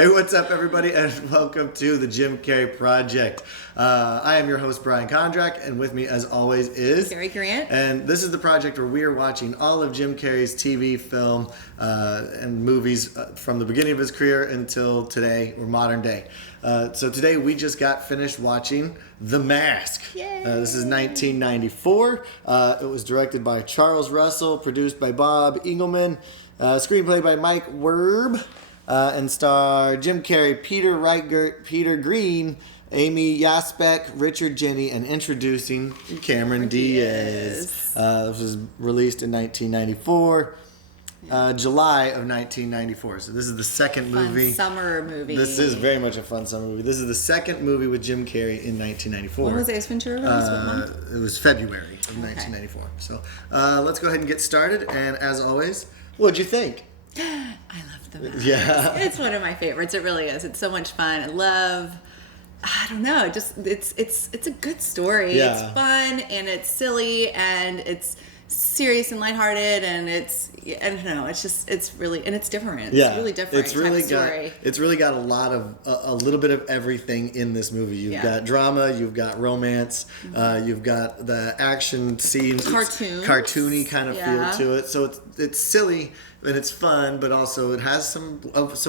Hey, what's up, everybody, and welcome to the Jim Carrey Project. I am your host, Brian Kondrach, and with me, as always, is Carrie Grant. And this is the project where we are watching all of Jim Carrey's TV, film, and movies from the beginning of his career until today, or modern day. So today, we just got finished watching The Mask. Yay! This is 1994. It was directed by Charles Russell, produced by Bob Engelman, screenplay by Mike Werb. And star Jim Carrey, Peter Reichert, Peter Green, Amy Yasbeck, Richard Jenny, and introducing Cameron Diaz. This was released in 1994, July of 1994. So this is the second movie. Fun summer movie. This is very much a fun summer movie. This is the second movie with Jim Carrey in 1994. When was Ace Ventura released? What month? It was February of 1994. So let's go ahead and get started. And as always, what'd you think? I love The Mask. Yeah. It's one of my favorites. It really is. It's so much fun. I don't know, just it's a good story. Yeah. It's fun and it's silly and it's serious and lighthearted and I don't know, it's really, and it's different. Yeah. It's really different. It's really story. it's really got a little bit of everything in this movie. You've got drama, you've got romance, you've got the action scenes, cartoony kind of feel to it. So it's silly and it's fun, but also it has some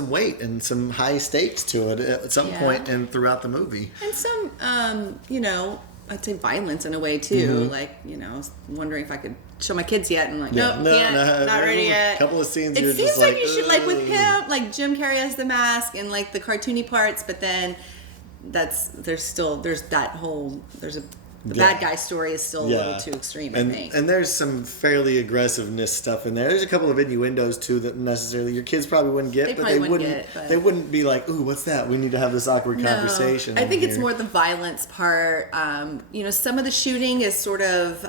weight and some high stakes to it at some point and throughout the movie. And some I'd say violence in a way too. Like, I was wondering if I could show my kids yet, and I'm like, nope, can't, not ready yet. A couple of scenes. It you're seems just like you should, like with him, like Jim Carrey as the mask and like the cartoony parts, but then the bad guy story is still a little too extreme, I think. And there's some fairly aggressiveness stuff in there. There's a couple of innuendos too that necessarily your kids probably wouldn't get, they wouldn't be like, ooh, what's that? We need to have this awkward conversation. I think it's more the violence part. Some of the shooting is sort of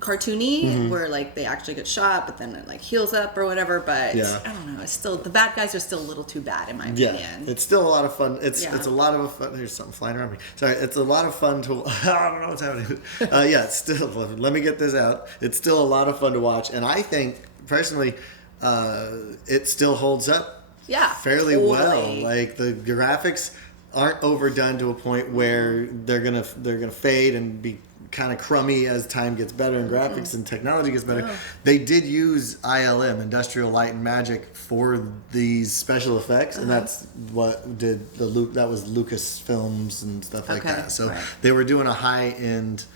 cartoony, where like they actually get shot, but then it like heals up or whatever. But I don't know. It's still, the bad guys are still a little too bad in my opinion. Yeah, it's still a lot of fun. It's a lot of fun. There's something flying around me. Sorry, it's a lot of fun to. I don't know what's happening. It's still. Let me get this out. It's still a lot of fun to watch, and I think personally, it still holds up. Yeah, fairly well. Like the graphics aren't overdone to a point where they're gonna fade and be kind of crummy as time gets better and graphics and technology gets better. They did use ILM, Industrial Light and Magic, for these special effects, and that's what did that was Lucasfilms and stuff like that. So they were doing a high end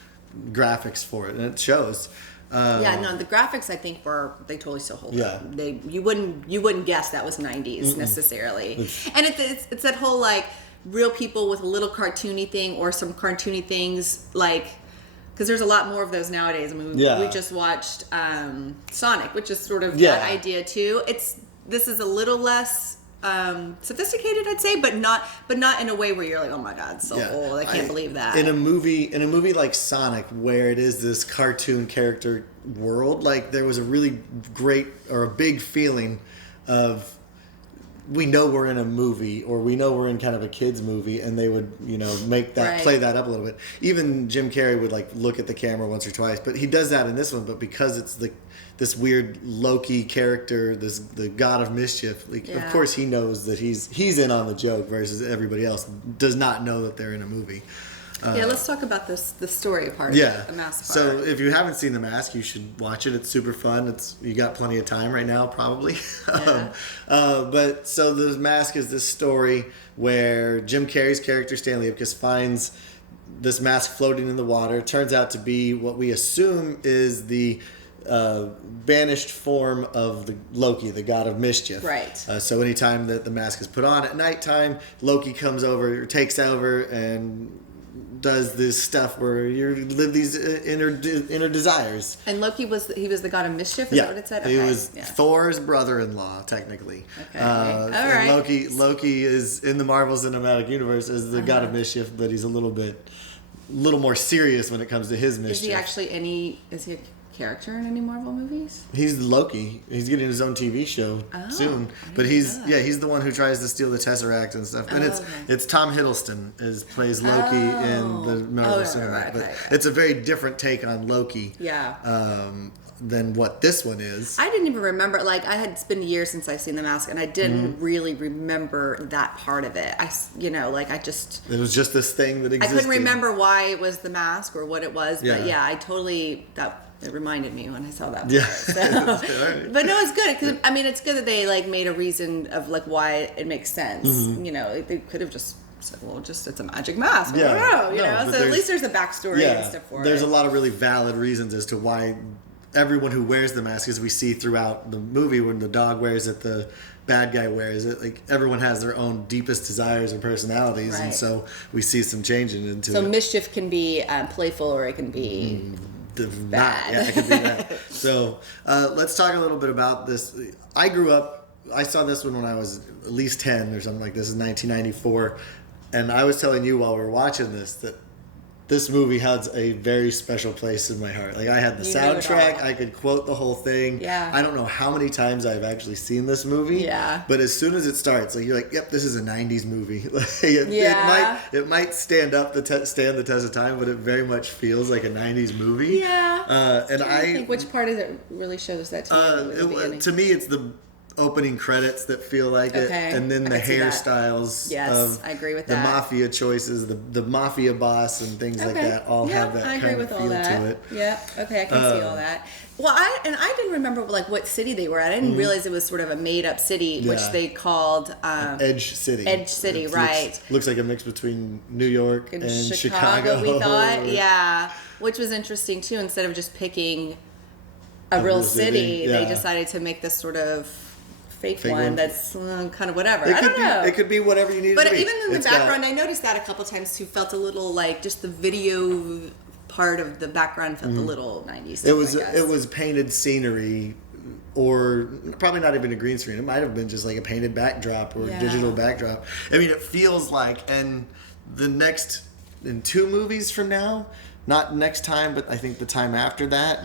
graphics for it, and it shows. The graphics I think they totally still hold up. You wouldn't guess that was 90s necessarily. And it's that whole like real people with a little cartoony thing or some cartoony things, like, because there's a lot more of those nowadays. I mean, we just watched Sonic, which is sort of that idea too. This is a little less sophisticated, I'd say, but not in a way where you're like, oh my god, so old. I can't believe that. In a movie like Sonic, where it is this cartoon character world, like there was a really great or a big feeling of, we know we're in a movie, or we know we're in kind of a kid's movie, and they would, make that play that up a little bit. Even Jim Carrey would like look at the camera once or twice, but he does that in this one. But because it's this weird Loki character, the god of mischief, of course he knows that he's in on the joke, versus everybody else does not know that they're in a movie. Let's talk about the story part. The Mask part. So if you haven't seen The Mask, you should watch it. It's super fun. You got plenty of time right now, probably. But so The Mask is this story where Jim Carrey's character Stanley Ipkiss finds this mask floating in the water. It turns out to be what we assume is the banished form of the Loki, the god of mischief. Right. So anytime that the mask is put on at nighttime, Loki comes over, takes over, and does this stuff where you live these inner desires. And Loki was the god of mischief. Is that what it said? He was Thor's brother-in-law, technically. Okay. All right. Loki is in the Marvel Cinematic Universe as the god of mischief, but he's a little more serious when it comes to his mischief. Is he a character in any Marvel movies? He's Loki. He's getting his own TV show soon. But he's the one who tries to steal the Tesseract and stuff. And it's Tom Hiddleston plays Loki in the Marvel Cinematic. But it's a very different take on Loki. Yeah. than what this one is. I didn't even remember, like, it's been years since I've seen The Mask, and I didn't really remember that part of it. It was just this thing that existed. I couldn't remember why it was The Mask or what it was, but it reminded me when I saw that part. Yeah. So. But no, it's good, because, I mean, it's good that they, like, made a reason of, like, why it makes sense. You know, they could have just said, well, it's a magic mask. Yeah. I don't know, you know? So at least there's a backstory and stuff for it. There's a lot of really valid reasons as to why everyone who wears the mask, as we see throughout the movie, when the dog wears it, the bad guy wears it, like, everyone has their own deepest desires and personalities, and so we see some changing into it. So mischief can be playful, or it can be bad. Yeah, it could be that. So let's talk a little bit about this. I saw this one when I was at least 10 or something like this. This is 1994. And I was telling you while we were watching this that this movie has a very special place in my heart. Like, I had the soundtrack. I could quote the whole thing. Yeah. I don't know how many times I've actually seen this movie. Yeah. But as soon as it starts, like, you're like, yep, this is a 90s movie. It might stand the test of time, but it very much feels like a 90s movie. Yeah. And I think which part of it really shows that to you? To me, it's the opening credits that feel like it, and then the hairstyles of I agree with the mafia choices, the mafia boss and things like that all have that kind of feel to it. Yeah, okay, I can see all that. Well, I didn't remember, like, what city they were at. I didn't realize it was sort of a made-up city, which they called Edge City. Edge City, right? Looks like a mix between New York and Chicago. We thought, which was interesting too. Instead of just picking a real city, they decided to make this sort of fake one that's kind of whatever. I don't know. It could be whatever you need it to be. But even in the background, I noticed that a couple times too. Felt a little like just the video part of the background felt a little 90s. It was painted scenery, or probably not even a green screen. It might have been just like a painted backdrop or a digital backdrop. I mean, it feels like, and in 2 movies from now, not next time, but I think the time after that,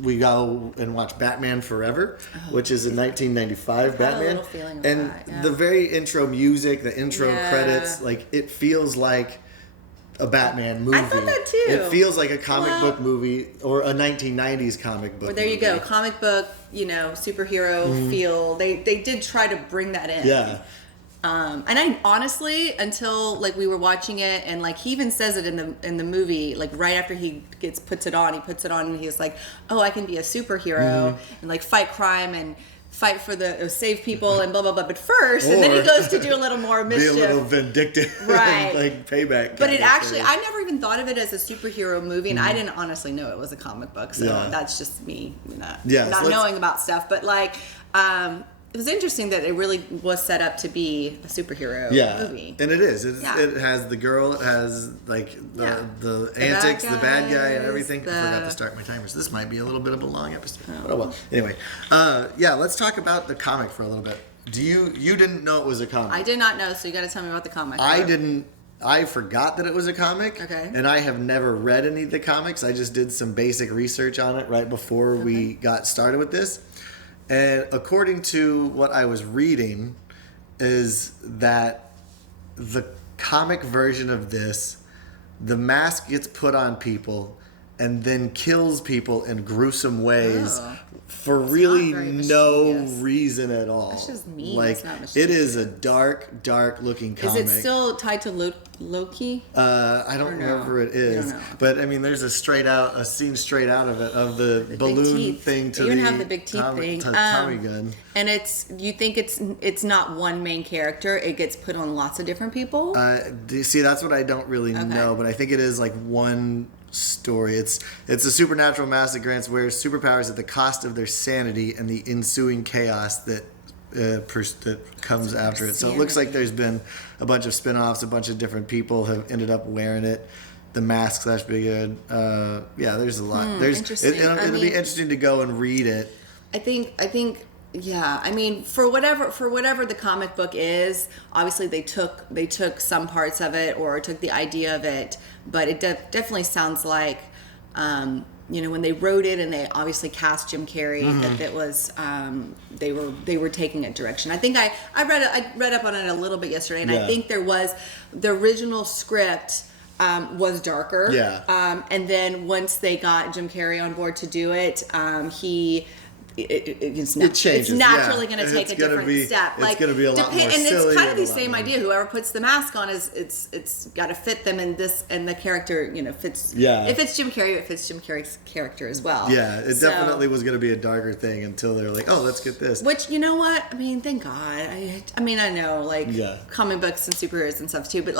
we go and watch Batman Forever, which is a 1995 Batman. A little feeling of and that, the very intro music, the intro credits, like, it feels like a Batman movie. I thought that too. It feels like a comic book movie, or a 1990s comic book. Well, there you go, comic book, superhero feel. They did try to bring that in. Yeah. And I honestly, until like we were watching it, and like he even says it in the movie, like right after he puts it on and he's like, oh, I can be a superhero and like fight crime and fight for save people and blah blah blah. But first, and then he goes to do a little more mischief, be a little vindictive, right? Like payback. But it actually, I never even thought of it as a superhero movie, and I didn't honestly know it was a comic book. So that's just me not knowing about stuff. But like, it was interesting that it really was set up to be a superhero movie. And it is. It has the girl, it has like the antics, the bad guy, and everything. I forgot to start my timer, so this might be a little bit of a long episode. But oh well. Anyway, let's talk about the comic for a little bit. You didn't know it was a comic? I did not know, so you got to tell me about the comic. I didn't. I forgot that it was a comic. Okay. And I have never read any of the comics. I just did some basic research on it right before we got started with this. And according to what I was reading, is that the comic version of this, the mask gets put on people and then kills people in gruesome ways for really no reason at all. That's just mean. Like, it's not it is a dark looking comic. Is it still tied to Loki? I don't remember it is. But I mean, there's a scene straight out of it, of the balloon thing to even have the big teeth thing. Tommy gun. And you think it's not one main character, it gets put on lots of different people? See, that's what I don't really know, but I think it is like one story. It's a supernatural mask that grants wearers superpowers at the cost of their sanity and the ensuing chaos that comes after it. So it looks like there's been a bunch of spin-offs, a bunch of different people have ended up wearing it. The mask / Big Ed. There's a lot. It'll be interesting to go and read it. I think yeah, I mean, for whatever the comic book is, obviously they took some parts of it or took the idea of it, but it definitely sounds like when they wrote it and they obviously cast Jim Carrey, that it was they were taking a direction. I think I read up on it a little bit yesterday, and I think there was the original script was darker. Yeah. And then once they got Jim Carrey on board to do it, it's naturally going to take a different step. It's going to be a lot more and silly. It's kind of the same idea. Whoever puts the mask on it's got to fit them, and the character fits. Yeah. If it's Jim Carrey, it fits Jim Carrey's character as well. Yeah, it definitely was going to be a darker thing until they were like, oh, let's get this. Which, you know what? I mean, thank God. I mean, I know comic books and superheroes and stuff too, but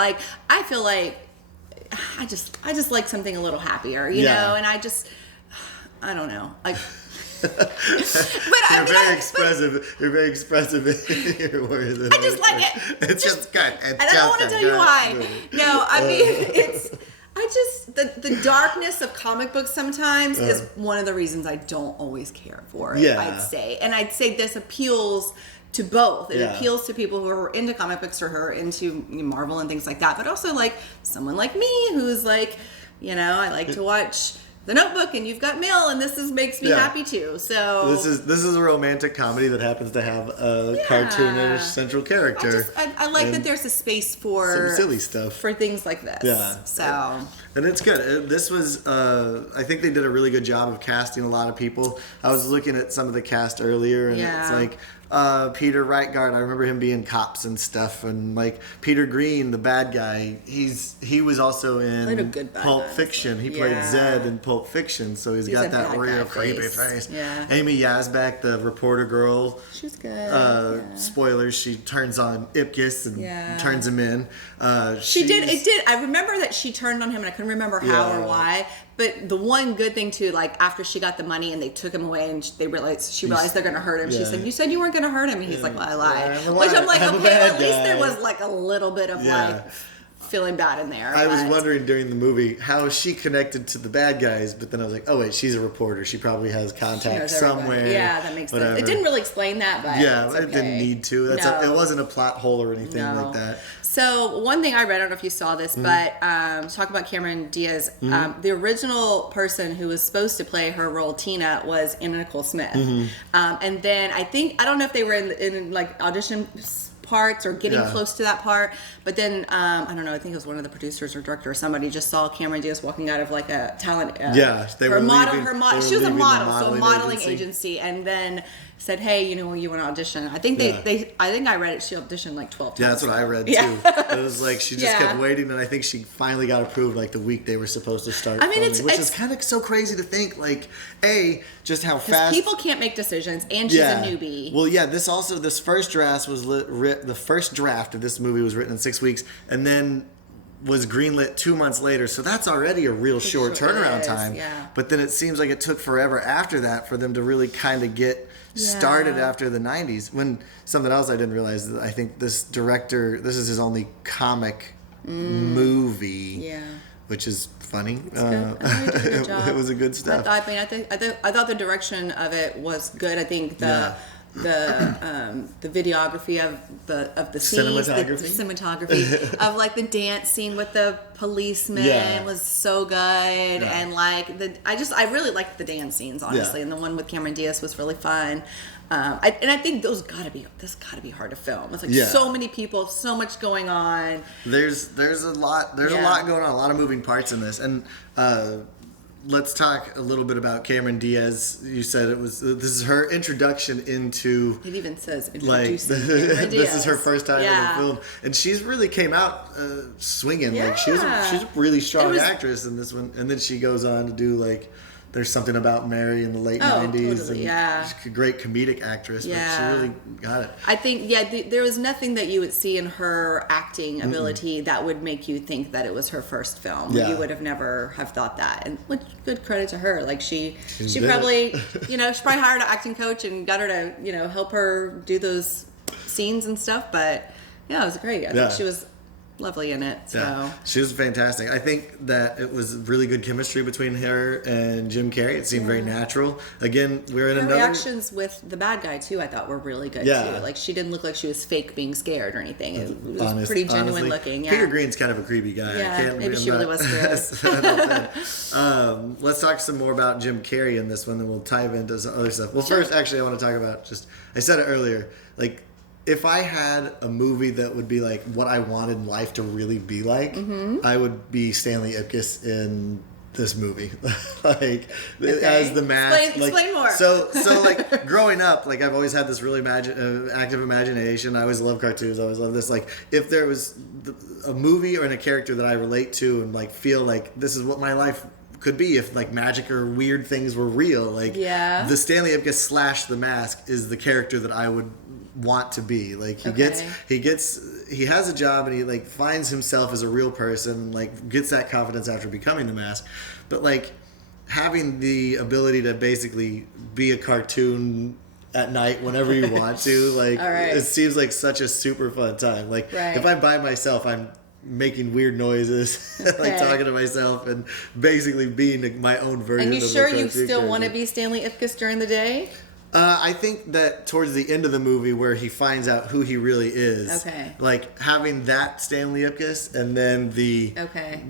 I feel like I just like something a little happier, you know, and I don't know, like. You're very expressive in your words. I just like it. It's just good. And I don't want to tell you why. No, I mean the darkness of comic books sometimes is one of the reasons I don't always care for it. Yeah. I'd say this appeals to both. It appeals to people who are into comic books or who are into Marvel and things like that, but also someone like me who's I like to watch The Notebook and You've Got Mail, and this makes me happy too. So this is a romantic comedy that happens to have a cartoonish central character. I like that there's a space for some silly stuff for things like this. Yeah. So and it's good. This was I think they did a really good job of casting a lot of people. I was looking at some of the cast earlier, and it's like Peter Reitgard, I remember him being cops and stuff, and Peter Green, the bad guy, he was also in Pulp Fiction. He played Zed in Pulp Fiction, so he's got that real creepy face. Yeah. Amy Yazbek, the reporter girl, she's good. Spoilers, she turns on Ipkiss and turns him in. She did. I remember that she turned on him, and I couldn't remember how or why. But the one good thing too, after she got the money and they took him away, and she realized they're going to hurt him. She said, "You said you weren't going to hurt him," and he's like, "Well, I lied." Which I'm like, okay, well, at least there was a little bit of feeling bad in there. I was wondering during the movie how she connected to the bad guys, but then I was like, oh wait, she's a reporter. She probably has contacts somewhere. Yeah, that makes sense. It didn't really explain that, but it didn't need to. It wasn't a plot hole or anything like that. So one thing I read, I don't know if you saw this, but talk about Cameron Diaz. The original person who was supposed to play her role, Tina, was Anna Nicole Smith. And then I don't know if they were in audition parts or getting close to that part, but then I don't know, I think it was one of the producers or director or somebody just saw Cameron Diaz walking out of a talent they were leaving, she was a model, so a modeling agency, and then said, hey, you want to audition. I think I read it, she auditioned 12 times. Yeah, that's what I read too. It was she just kept waiting, and I think she finally got approved the week they were supposed to start filming, which is kind of so crazy to think, just how fast people can't make decisions, and she's a newbie. Well, this first draft was the first draft of this movie was written in 6 weeks, and then was greenlit 2 months later, so that's already a real short turnaround time. Yeah. But then it seems like it took forever after that for them to really kind of get started after the 90s. When something else I didn't realize, I think this director, this is his only comic movie, which is funny. It was a good stuff. I thought the direction of it was good. I think the videography of the scenes, the cinematography of the dance scene with the policeman was so good, and I really liked the dance scenes, honestly, and the one with Cameron Diaz was really fun. I think this gotta be hard to film. It's so many people, so much going on. There's a lot going on, a lot of moving parts in this, and let's talk a little bit about Cameron Diaz. You said this is her introduction into. It even says introducing Cameron Diaz. This is her first time in a film, and she's really came out swinging. She's a really strong actress in this one, and then she goes on to do There's Something About Mary in the late 90s. Totally, she's a great comedic actress, but she really got it. I think, there was nothing that you would see in her acting ability that would make you think that it was her first film. Yeah. You would have never have thought that. And good credit to her. She probably, she probably hired an acting coach and got her to, help her do those scenes and stuff. But, it was great. I think she was lovely in it. So. Yeah, she was fantastic. I think that it was really good chemistry between her and Jim Carrey. It seemed very natural. Again, we're in another reactions with the bad guy too. I thought were really good too. She didn't look like she was fake being scared or anything. It was pretty genuine looking. Yeah. Peter Green's kind of a creepy guy. Yeah, maybe she really was scared. Let's talk some more about Jim Carrey in this one, then we'll dive into some other stuff. Well, first, actually, I want to talk about I said it earlier, if I had a movie that would be like what I wanted life to really be like, I would be Stanley Ipkiss in this movie. Like as the mask. Explain more. So like growing up, like I've always had this really active imagination. I always loved cartoons. I always loved this. Like if there was a movie or a character that I relate to and like feel like this is what my life could be if like magic or weird things were real, like the Stanley Ipkiss / the Mask is the character that I would want to be. Like he has a job and he like finds himself as a real person, like gets that confidence after becoming the Mask, but like having the ability to basically be a cartoon at night whenever you want to, like it seems like such a super fun time. Like if I'm by myself, I'm making weird noises, like talking to myself and basically being my own version. And you of sure the you still want to be Stanley Ipkiss during the day? I think that towards the end of the movie where he finds out who he really is, like having that Stanley Ipkiss and then the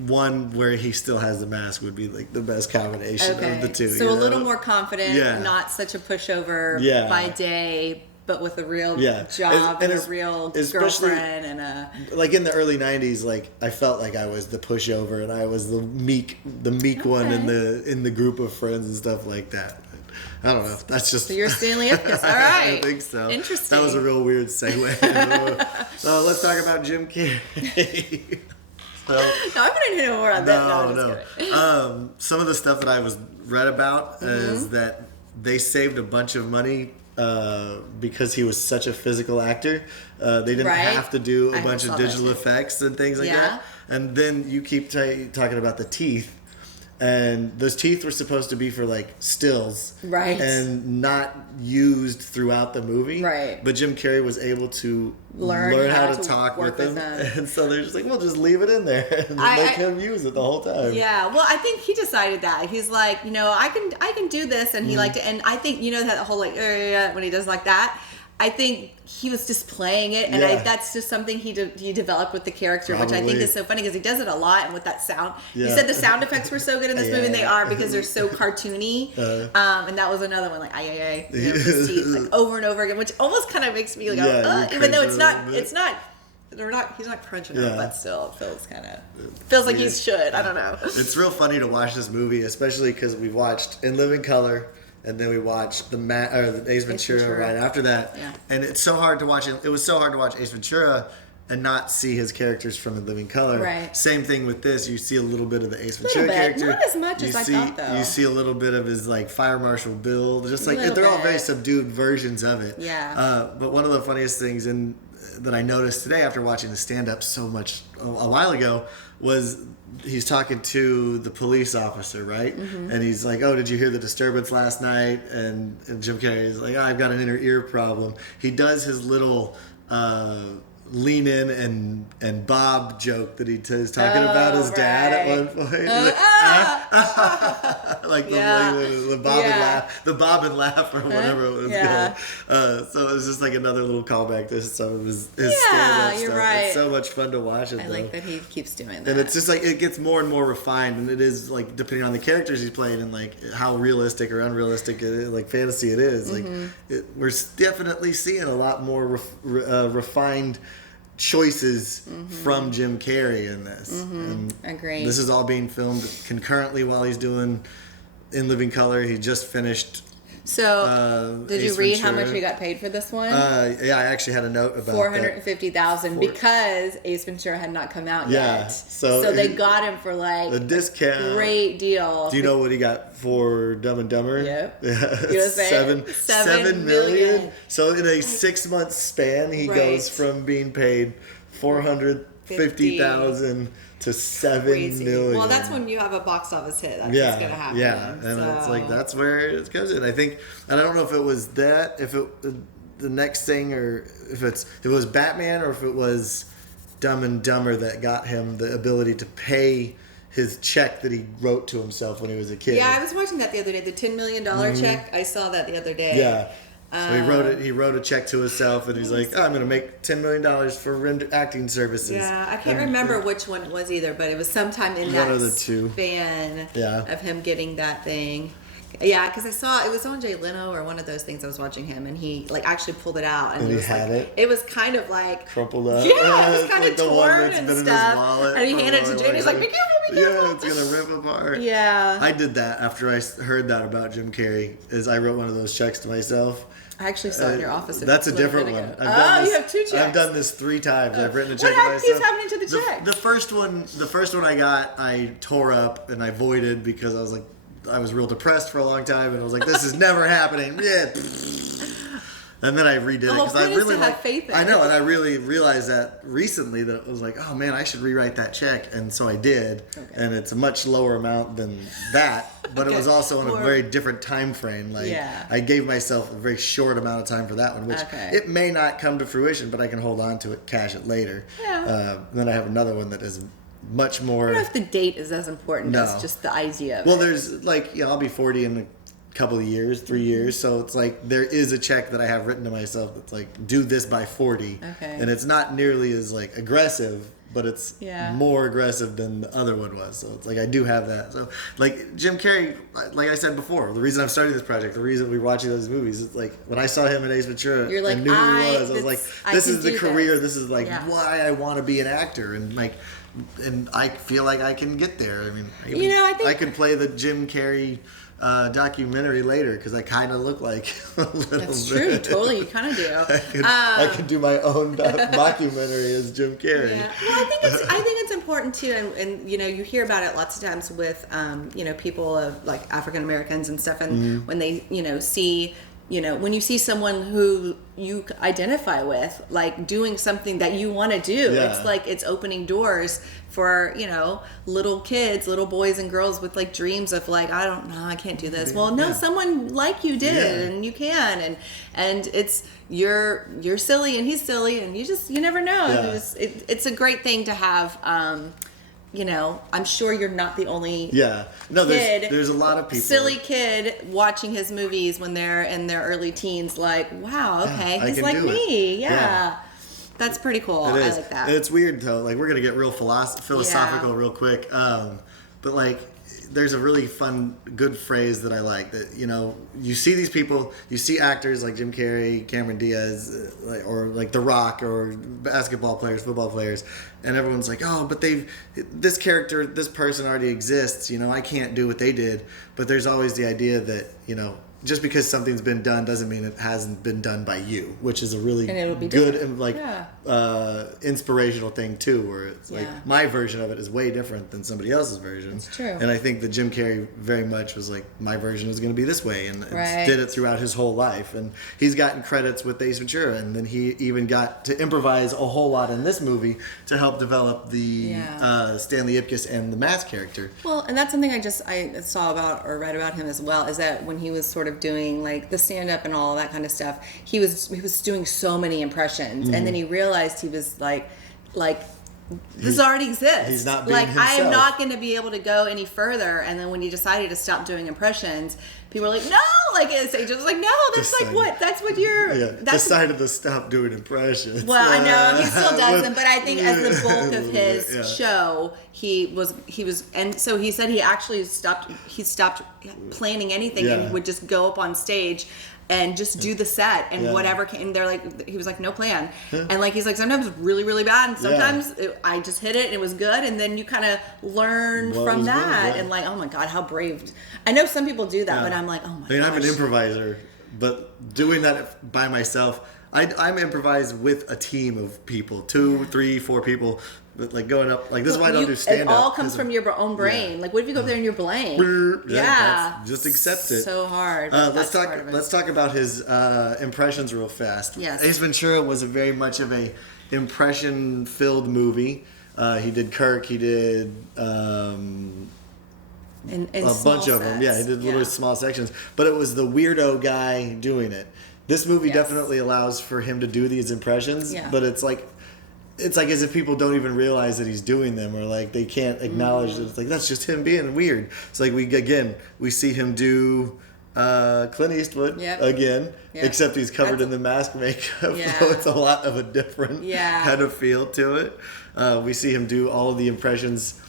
one where he still has the mask would be like the best combination of the two. So a little more confident, not such a pushover by day, but with a real job and a real girlfriend and a like in the early 90s, like I felt like I was the pushover and I was the meek one in the group of friends and stuff like that. I don't know. That's just... So you're Stanley Ipkiss. All right. I think so. Interesting. That was a real weird segue. Let's talk about Jim Carrey. No, I'm going to hear more on that. No. Some of the stuff that I was read about is that they saved a bunch of money because he was such a physical actor. They didn't have to do a bunch of digital effects and things like that. And then you keep talking about the teeth. And those teeth were supposed to be for like stills, and not used throughout the movie. But Jim Carrey was able to learn how to talk with them, and so they're just like, "Well, just leave it in there and make him use it the whole time." Yeah, well, I think he decided that he's like, I can do this, and he liked it, and I think that whole like when he does like that. I think he was just playing it, and that's just something he developed with the character, which I think is so funny because he does it a lot. And with that sound, you said the sound effects were so good in this movie, and they are because they're so cartoony. And that was like, with his teeth, like over and over again, which almost kind of makes me like, even though he's not crunching them, but still it feels like he should. I don't know. It's real funny to watch this movie, especially because we watched In Living Color. And then we watched the Ace Ventura right after that, and it's so hard to watch it. It was so hard to watch Ace Ventura and not see his characters from In Living Color. Same thing with this. You see a little bit of the Ace Ventura character. Not as much as I thought, though. You see a little bit of his like Fire Marshal Bill. Just like they're all very subdued versions of it. But one of the funniest things that I noticed today after watching the stand-up so much a while ago was he's talking to the police officer, right? And he's like, "Oh, did you hear the disturbance last night?" And Jim Carrey's like, "I've got an inner ear problem." He does his little lean in and Bob joke that he is talking about his dad at one point. Like the Bob and laugh, or whatever it was called. So it was just like another little callback to some of his stand-up you're stuff. right. It's so much fun to watch it. I like that he keeps doing that. And it's just like it gets more and more refined, and it is like depending on the characters he's playing and like how realistic or unrealistic it is, like fantasy it is. Like we're definitely seeing a lot more refined choices from Jim Carrey in this. And agreed. This is all being filmed concurrently while he's doing In Living Color. He just finished. So, did you read how much he got paid for this one? Yeah, I actually had a note about $450,000 because Ace Ventura had not come out yet. So they got him for like a discount. Great deal. Do you know what he got for Dumb and Dumber? Yep. Yeah, you know $7 million. So in a 6-month span, he goes from being paid $450,000 to $7 million. Well, that's when you have a box office hit. That's what's gonna happen. Yeah, and it's like that's where it comes in. I think, and I don't know if it was that, if it the next thing, or if it was Batman, or if it was Dumb and Dumber that got him the ability to pay his check that he wrote to himself when he was a kid. Yeah, I was watching that the other day. The $10 million check. I saw that the other day. Yeah. So he wrote a check to himself, and he's like, I'm going to make $10 million for acting services. Yeah, I can't remember which one it was either, but it was sometime in that one of the two span of him getting that thing. Yeah, because I saw it was on Jay Leno or one of those things. I was watching him, and he like actually pulled it out, and he was had like, it. It was kind of like crumpled up. Yeah, it was kind like of torn and stuff. And he handed it to Jay, and he's like, "Be careful, be careful." Yeah, it's gonna rip apart. Yeah. I did that after I heard that about Jim Carrey. Is I wrote one of those checks to myself. I actually saw it in your office. That's a different one. You have 2 checks. I've done this 3 times. I've written a check to What myself. keeps happening to the check? The first one I got, I tore up and I voided because I was like, I was real depressed for a long time, and I was like, this is never happening. Yeah. And then I redid it because I really have faith in I know, it. and I really realized that recently that it was like, oh man, I should rewrite that check, and so I did, and it's a much lower amount than that, but it was also in a very different time frame. Like I gave myself a very short amount of time for that one, which it may not come to fruition, but I can hold on to it, cash it later. Yeah. Then I have another one that is much more. I don't know if the date is as important as just the idea of it. There's like, I'll be 40 in a couple of years, 3 years, so it's like there is a check that I have written to myself that's like, do this by 40. And it's not nearly as like aggressive, but it's more aggressive than the other one was. So it's like I do have that. So like Jim Carrey, like I said before, the reason I'm starting this project, the reason we're watching those movies, it's like when I saw him in Ace Ventura, you're like, I knew who he was. I was like, this is the career. This is like why I want to be an actor, and like, and I feel like I can get there. I mean, I think I could play the Jim Carrey documentary later because I kind of look like a little That's bit. True, totally. You kind of do. I could do my own documentary as Jim Carrey. Yeah. Well, I think it's important too, and you hear about it lots of times with people of like African Americans and stuff, and when they see. When you see someone who you identify with, like doing something that you want to do, it's like it's opening doors for, little kids, little boys and girls with like dreams of like, I don't know, I can't do this. Well, no, someone like you did, and you can, and it's you're silly and he's silly, and you never know. Yeah. It's a great thing to have. I'm sure you're not the only there's a lot of people. Silly kid watching his movies when they're in their early teens, like, wow, okay, he's like me. Yeah. That's pretty cool. I like that. And it's weird though, like we're gonna get real philosophical real quick. But like there's a really fun, good phrase that I like that, you see these people, you see actors like Jim Carrey, Cameron Diaz, or like The Rock, or basketball players, football players, and everyone's like, oh, but this character, this person already exists, I can't do what they did. But there's always the idea that, just because something's been done doesn't mean it hasn't been done by you, which is a really good and like inspirational thing too, where it's like my version of it is way different than somebody else's version. It's true. And I think that Jim Carrey very much was like, my version is going to be this way, and did it throughout his whole life. And he's gotten credits with Ace Ventura, and then he even got to improvise a whole lot in this movie to help develop the Stanley Ipkiss and the Mask character. Well, and that's something I saw about or read about him as well, is that when he was sort of doing like the stand-up and all that kind of stuff, he was doing so many impressions, and then he realized he was like this already exists. He's not being himself. I am not going to be able to go any further. And then when he decided to stop doing impressions, people were like, no, like his agent was like, no, that's like what? That's what you're. Decided to stop doing impressions. Well, I know he still does them, but I think as the bulk of his show, he was, and so he said he actually stopped planning anything and would just go up on stage and just do the set and whatever came. They're like, he was like, no plan. And like, he's like, sometimes it's really, really bad. And sometimes I just hit it and it was good. And then you kind of learn from that. And like, oh my God, how brave. I know some people do that, but I'm like, oh my God. I'm an improviser, but doing that by myself, I'm improvised with a team of people, 2, 3, 4 people. Like going up, like this is why I don't do stand up. It all comes from your own brain. Yeah. Like, what if you go up there and you're blank? Just accept it. So hard. Let's talk about his impressions real fast. Yes. Ace Ventura was very much of a impression-filled movie. He did Kirk. He did in a bunch of them. Yeah, he did little small sections. But it was the weirdo guy doing it. This movie definitely allows for him to do these impressions, but it's like as if people don't even realize that he's doing them, or like they can't acknowledge that it's like that's just him being weird. It's like we see him do Clint Eastwood again, except he's covered in the mask makeup, so it's a lot of a different kind of feel to it. We see him do all of the impressions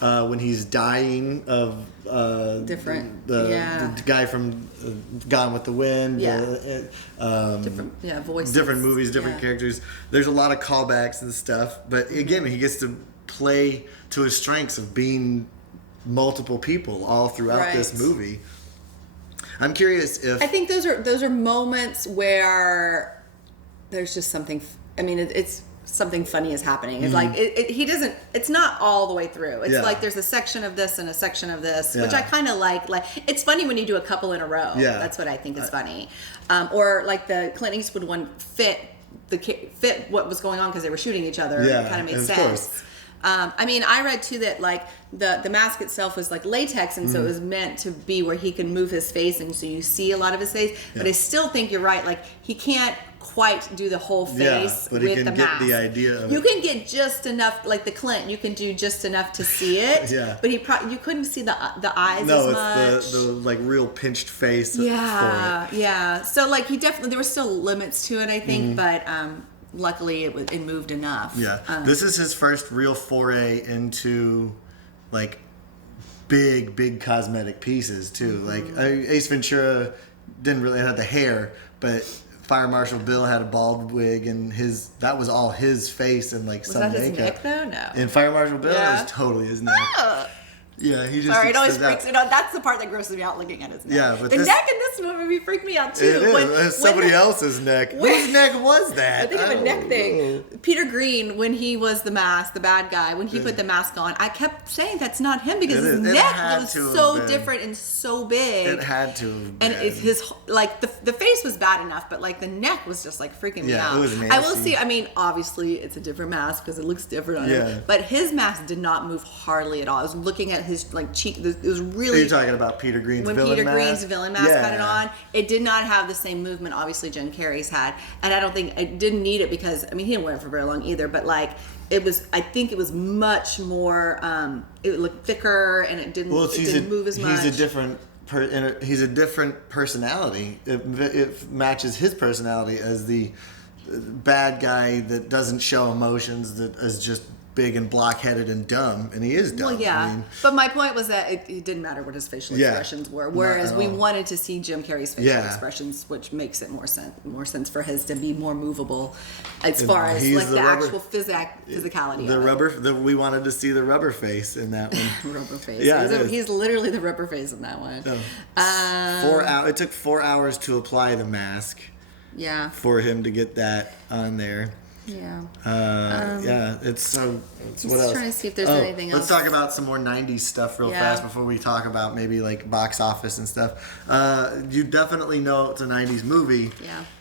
when he's dying of the guy from Gone with the Wind. Different voices. Different movies, different characters. There's a lot of callbacks and stuff. But again, he gets to play to his strengths of being multiple people all throughout this movie. I'm curious if... I think those are moments where there's just something... I mean, it's... something funny is happening. It's like he doesn't. It's not all the way through. It's like there's a section of this and a section of this, which I kind of like. Like it's funny when you do a couple in a row. Yeah, that's what I think is funny. Or like the Clint Eastwood one fit what was going on because they were shooting each other. Yeah, it kind of made sense. I mean, I read too that like the mask itself was like latex, and so it was meant to be where he can move his face, and so you see a lot of his face. But I still think you're right. Like he can't quite do the whole face but with he can the get mask. The idea of you can get just enough, like the Clint. You can do just enough to see it. But you couldn't see the eyes as much. No, it's the like real pinched face. For it. So like he definitely there were still limits to it, I think, but. Luckily, it moved enough. Yeah, this is his first real foray into like big cosmetic pieces too. Like Ace Ventura didn't really have the hair, but Fire Marshal Bill had a bald wig, and that was all his face and like some makeup. Was that his neck though? No. In Fire Marshal Bill, it was totally his neck. Yeah, he just. Sorry, it always freaks me out. That's the part that grosses me out looking at his neck. Yeah, but the neck in this movie freaked me out too. It is. Somebody else's neck. Whose neck was that? I think of a neck thing. Peter Green, when he was the mask, the bad guy, when he put the mask on, I kept saying that's not him because his neck was so different and so big. It had to have been. And it's his like the face was bad enough, but like the neck was just like freaking me out. It was nasty. I will see. I mean, obviously it's a different mask because it looks different on him. But his mask did not move hardly at all. I was looking at his like cheek. It was really. Are you talking about Peter Green's villain mask? When Peter Green's villain mask had it on, it did not have the same movement. Obviously, Jim Carrey's had, and I don't think it didn't need it because I mean he didn't wear it for very long either. But like it was, I think it was much more. It looked thicker and it didn't move as much. He's a different personality. It matches his personality as the bad guy that doesn't show emotions, that is just big and blockheaded and dumb, and he is dumb. Well, yeah. I mean, but my point was that it didn't matter what his facial expressions were, whereas we wanted to see Jim Carrey's facial expressions, which makes it more sense for his to be more movable, as far as like the actual physicality. We wanted to see the rubber face in that one. Rubber face. Yeah, he's literally the rubber face in that one. It took 4 hours to apply the mask. Yeah. For him to get that on there. Yeah. It's so. What else? Trying to see if there's anything else. Let's talk about some more '90s stuff real fast before we talk about maybe like box office and stuff. You definitely know it's a '90s movie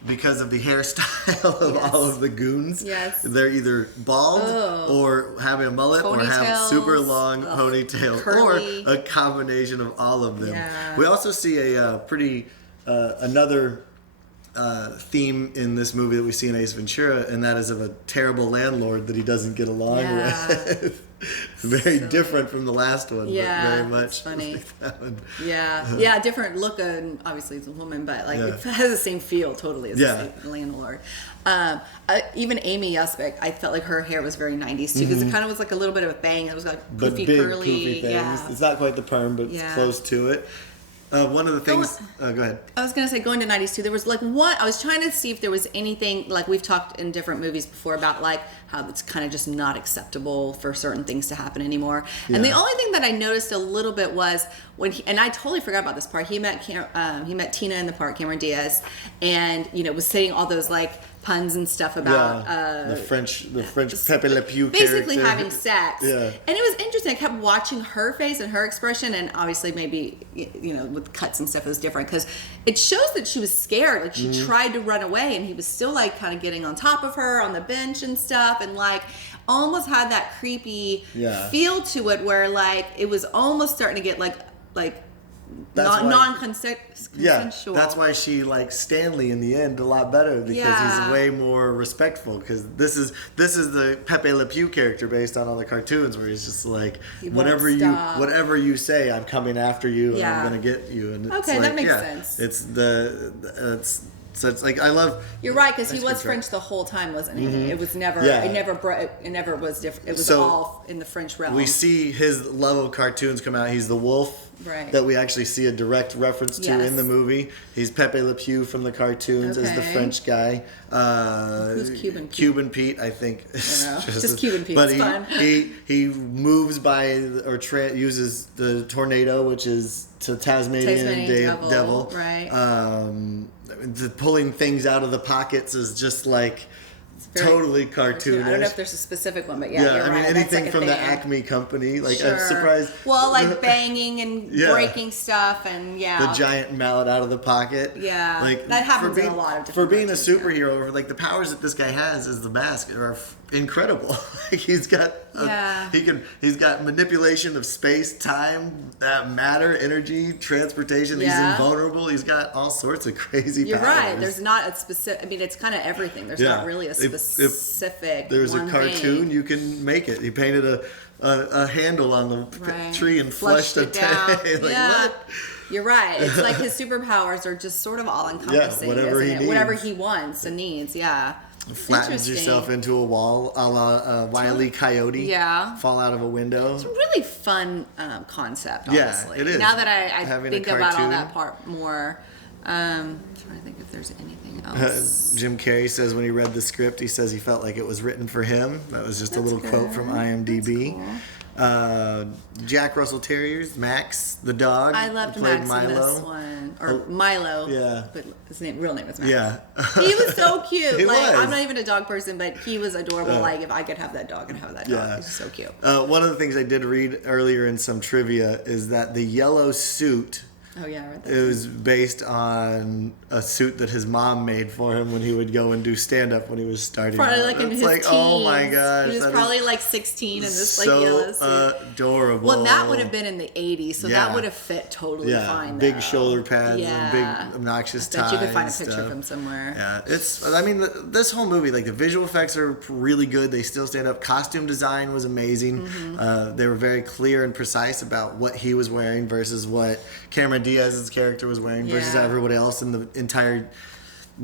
because of the hairstyle of all of the goons. Yes. They're either bald or having a mullet or have super long ponytails curly. Or a combination of all of them. Yeah. We also see a pretty another. Theme in this movie that we see in Ace Ventura, and that is of a terrible landlord that he doesn't get along with. Very different from the last one, but very much funny. Like that one. Different look, and obviously it's a woman, but like it has the same feel totally as the landlord. Even Amy Usbeck, I felt like her hair was very 90s too, because it kind of was like a little bit of a bang. It was like poofy, curly. Things. It's not quite the perm, but it's close to it. One of the things... go ahead. I was going to say, going to 90s too, there was like one... I was trying to see if there was anything... Like we've talked in different movies before about like how it's kind of just not acceptable for certain things to happen anymore. Yeah. And the only thing that I noticed a little bit was when and I totally forgot about this part. He met Tina in the park, Cameron Diaz, and was saying all those like puns and stuff about the French Pepe Le Pew basically character. Having sex. And it was interesting. I kept watching her face and her expression, and obviously maybe with cuts and stuff it was different because it shows that she was scared. Like she tried to run away, and he was still like kind of getting on top of her on the bench and stuff, and like almost had that creepy feel to it where like it was almost starting to get like non-consensual. Yeah, that's why she likes Stanley in the end a lot better because he's way more respectful. Because this is the Pepe Le Pew character based on all the cartoons where he's just like whatever you say, I'm coming after you and I'm gonna get you. And that makes sense. It's So it's like I love. You're right, because he was French the whole time, wasn't he? It was never. It never was different. It was all in the French realm. We see his love of cartoons come out. He's the wolf. Right. That we actually see a direct reference to in the movie. He's Pepe Le Pew from the cartoons as the French guy. Who's Cuban Pete? Cuban Pete, I think. Just Cuban Pete. But it's fun. he moves by or uses the tornado, which is to Tasmanian devil. Right. The pulling things out of the pockets is just like. Totally cartoonish. I don't know if there's a specific one, but you're right. I mean, anything from the Acme company. Like, I'm surprised. Well, like banging and breaking stuff and, the giant mallet out of the pocket. Yeah. Like, that happens in a lot of different For being a superhero, like, the powers that this guy has as the mask are incredible. Like, he's got he's got manipulation of space, time, matter, energy, transportation. He's invulnerable. He's got all sorts of crazy powers. You're right. There's not a specific. I mean, it's kind of everything. There's not really a specific. If there's a cartoon, you can make it. He painted a handle on the tree and flushed it down. Like, what? You're right. It's like his superpowers are just sort of all encompassing. Whatever he wants and needs. Yeah. Flattens yourself into a wall, a la Wile E. Coyote. Yeah. Fall out of a window. It's a really fun concept, honestly. Yeah, it is. Now that I think about all that part more, I'm trying to think if there's anything else. Jim Carrey says when he read the script, he says he felt like it was written for him. That was just a little quote from IMDb. Cool. Jack Russell Terriers, Max, the dog. I loved Max in this one. Or Milo. Yeah. But his real name was Max. Yeah. He was so cute. He was. I'm not even a dog person, but he was adorable. Like, if I could have that dog, I'd have that dog. Yeah. He's so cute. One of the things I did read earlier in some trivia is that the yellow suit Oh yeah, I read that. It was based on a suit that his mom made for him when he would go and do stand up when he was starting. Probably like in his teens. Oh my gosh, he was probably like 16 in this so like yellow suit. Adorable. Well, that would have been in the 80s, so that would have fit totally fine. Big though. shoulder pads and big obnoxious ties. I bet you could find a picture from somewhere. Yeah, it's. I mean, this whole movie, like the visual effects are really good. They still stand up. Costume design was amazing. Mm-hmm. They were very clear and precise about what he was wearing versus what Cameron Diaz's character was wearing versus everybody else in the entire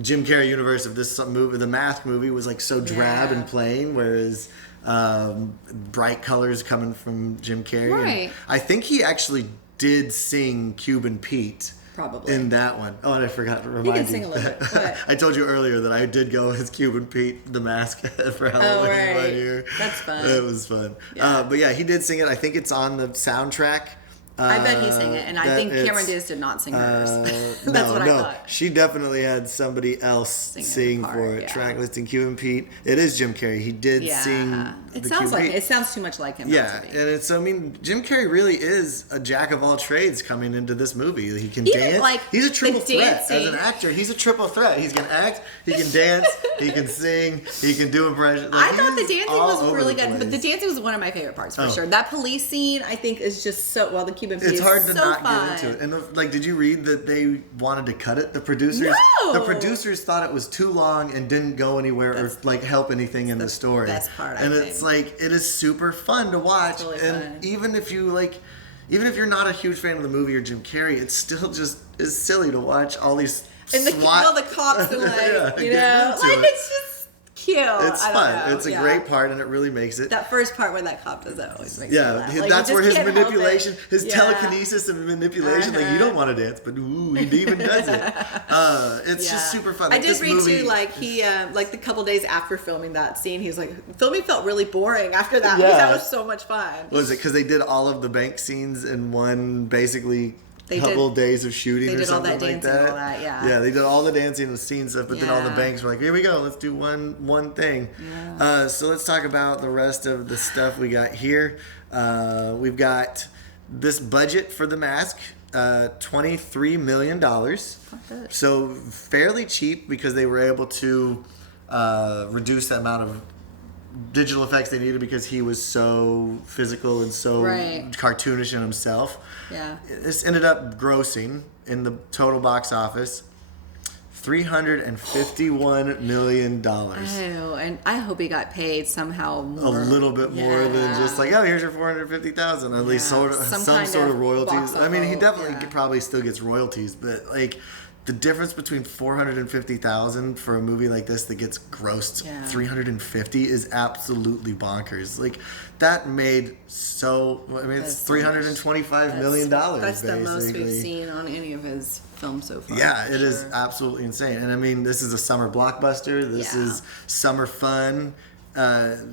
Jim Carrey universe of this movie. The Mask movie was like so drab and plain, whereas bright colors coming from Jim Carrey. Right. And I think he actually did sing Cuban Pete. Probably. In that one. Oh, and I forgot to remind you. He can sing a little bit. What? I told you earlier that I did go as Cuban Pete, the Mask, for Halloween one year. That's fun. It was fun. Yeah. But yeah, he did sing it. I think it's on the soundtrack. I bet he sang it, and I think Cameron Diaz did not sing hers. That's what I thought. She definitely had somebody else sing for it. Track listing Cuban Pete. It is Jim Carrey. He did sing. It sounds like it sounds too much like him. Yeah, and it's. I mean, Jim Carrey really is a jack of all trades coming into this movie. He can dance. He's a triple threat as an actor. He's a triple threat. He can act. He can dance. He can sing. He can do impressions. I thought the dancing was really good, but the dancing was one of my favorite parts for sure. That police scene, I think, is just so well. The Cuban Pete. It's hard to not fun. get into it. And like, did you read that they wanted to cut it? The producers. No. The producers thought it was too long and didn't go anywhere or like help anything in the story. Best part. And it's like it is super fun to watch. It's really and fun. even if you're not a huge fan of the movie or Jim Carrey, it still just is silly to watch all these and the cops are like, it's just cute. It's fun. It's a great part, and it really makes it. That first part where that cop does that always makes me laugh. That's where his manipulation, his telekinesis and manipulation, like you don't want to dance, but ooh, he even does it. It's just super fun. I did read too, like he, like the couple days after filming that scene, he's like, filming felt really boring after that because that was so much fun. Was it because they did all of the bank scenes in one basically? Couple days of shooting or something like that. All that, yeah, they did all the dancing and the scene stuff, but then all the banks were like, "Here we go, let's do one thing." Yeah. So let's talk about the rest of the stuff we got here. We've got this budget for The Mask, $23 million. So fairly cheap because they were able to reduce the amount of digital effects they needed because he was so physical and so cartoonish in himself. Yeah. This ended up grossing in the total box office $351 million. Oh, and I hope he got paid somehow more. A little bit more than just like, oh, here's your $450,000. At least some sort of royalties. I mean, he definitely probably still gets royalties, but like the difference between 450,000 for a movie like this that gets grossed 350 is absolutely bonkers. Like that made it's $325 million. That's the most we've seen on any of his films so far. Yeah, it is absolutely insane. And I mean, this is a summer blockbuster. This is summer fun.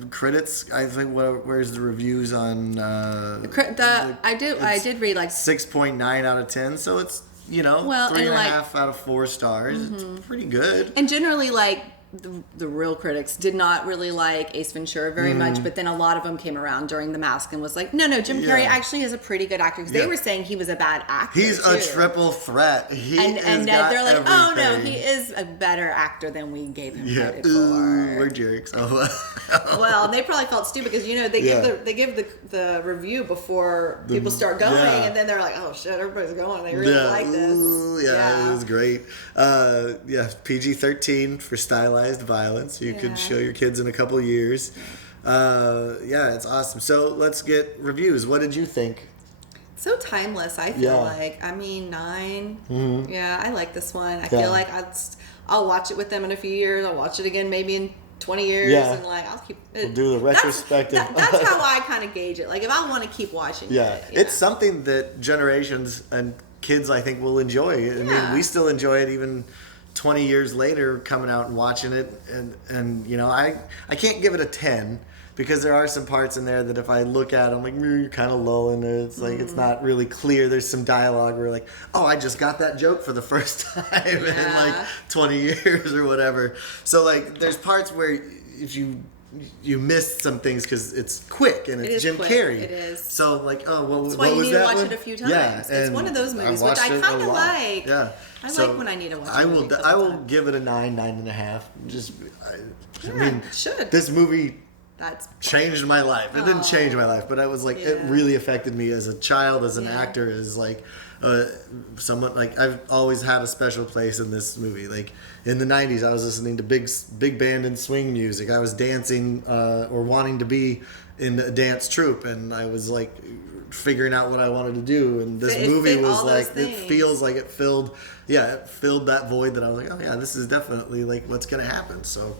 Critics, I think. Where's the reviews on? I did read like 6.9 out of 10. So it's 3.5 out of 4 stars. Mm-hmm. It's pretty good. And generally, like the real critics did not really like Ace Ventura very much, but then a lot of them came around during The Mask and was like, no, Jim Carrey actually is a pretty good actor, because they were saying he was a bad actor. He's a triple threat. And they're like, oh no, he is a better actor than we gave him credit for. We're jerks. Well, they probably felt stupid because they give the review before people start going, and then they're like, oh shit, everybody's going. They really like this. It was great. PG-13 for stylized violence. You could show your kids in a couple years. It's awesome. So let's get reviews. What did you think? So timeless, I feel like. I mean, 9. Mm-hmm. Yeah, I like this one. I feel like I'll watch it with them in a few years. I'll watch it again maybe in 20 years, and like I'll keep it. We'll do the retrospective. That's how I kind of gauge it. Like if I want to keep watching it. It's something that generations and kids, I think, will enjoy. I mean, we still enjoy it even 20 years later, coming out and watching it, and I can't give it a 10 because there are some parts in there that if I look at, I'm like, you're kind of lulling it. It's like it's not really clear. There's some dialogue where like, oh, I just got that joke for the first time in like 20 years or whatever. So like, there's parts where if you missed some things because it's quick and it's Jim Carrey. It is. So like, oh, well, that's why you need to watch it a few times. Yeah, it's one of those movies which I kind of like. Yeah. I like when I need to watch it. I will give it a 9.5. I mean, should. This movie changed my life. It didn't change my life, but I was like, it really affected me as a child, as an actor, as like someone. Like I've always had a special place in this movie. Like in the 90s, I was listening to big band and swing music. I was dancing or wanting to be in a dance troupe, and I was like figuring out what I wanted to do. And this movie was like, it feels like it filled that void that I was like, oh yeah, this is definitely like what's gonna happen. So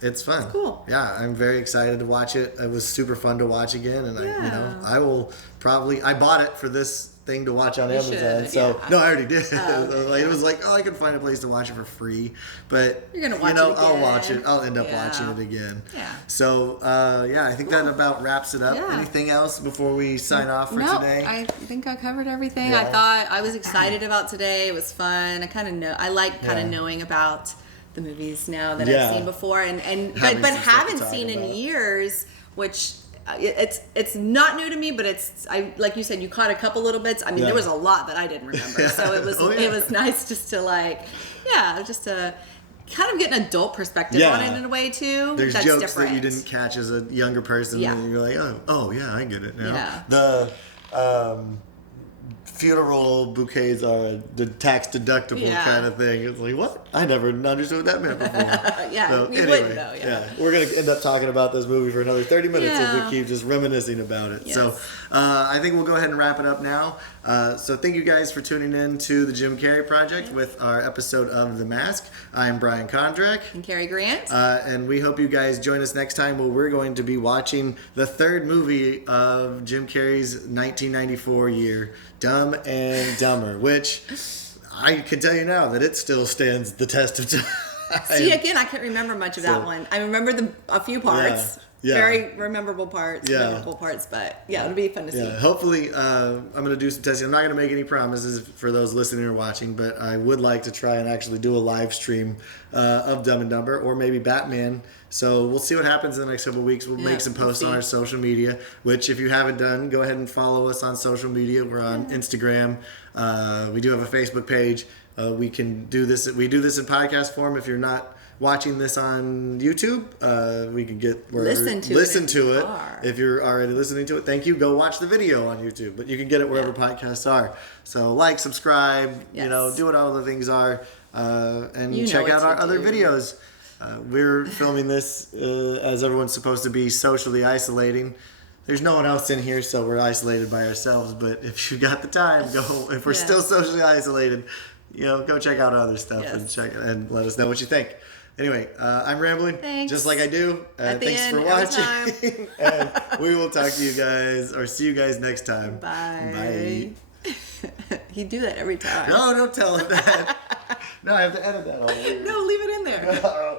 it's fun. It's cool. Yeah, I'm very excited to watch it. It was super fun to watch again, and I will probably. I bought it for this thing to watch on Amazon. So no, I already did. Okay. It was like, I could find a place to watch it for free, but you're gonna watch it again. I'll watch it. I'll end up watching it again. Yeah. So I think that about wraps it up. Yeah. Anything else before we sign off for today? I think I covered everything. Yeah. I was excited about today. It was fun. I like knowing about the movies now that I've seen before, but haven't seen in years, which it's not new to me, but like you said, you caught a couple little bits. I mean, there was a lot that I didn't remember, so it was it was nice just to just to kind of get an adult perspective on it in a way too. There's that's jokes different. that you didn't catch as a younger person, and you're like, oh yeah, I get it now. Yeah. The funeral bouquets are the tax deductible kind of thing. It's like, what? I never understood what that meant before. Wouldn't know. Yeah. We're going to end up talking about this movie for another 30 minutes if we keep just reminiscing about it. Yes. So I think we'll go ahead and wrap it up now. So thank you guys for tuning in to the Jim Carrey Project with our episode of The Mask. I'm Brian Kondrach. And Carrie Grant. And we hope you guys join us next time where we're going to be watching the third movie of Jim Carrey's 1994 year, Dumb and Dumber, which I can tell you now that it still stands the test of time. See, again, I can't remember much of that one. I remember a few parts. Yeah. Very memorable parts, but it'll be fun to see. Hopefully, I'm going to do some testing. I'm not going to make any promises for those listening or watching, but I would like to try and actually do a live stream of Dumb and Dumber, or maybe Batman. So we'll see what happens in the next couple of weeks. We'll make some posts on our social media, which if you haven't done, go ahead and follow us on social media. We're on Instagram. We do have a Facebook page. We can do this. We do this in podcast form. If you're not watching this on YouTube, we can listen to it. If you're already listening to it, thank you. Go watch the video on YouTube, but you can get it wherever podcasts are. So subscribe, do what all the things are, and check out our other videos. We're filming this as everyone's supposed to be socially isolating. There's no one else in here, so we're isolated by ourselves. But if you got the time, go. If we're still socially isolated, go check out other stuff and let us know what you think. Anyway, I'm rambling, just like I do. Thanks for watching, and we will talk to you guys or see you guys next time. Bye. You do that every time. No, don't tell him that. No, I have to edit that all. No, leave it in there.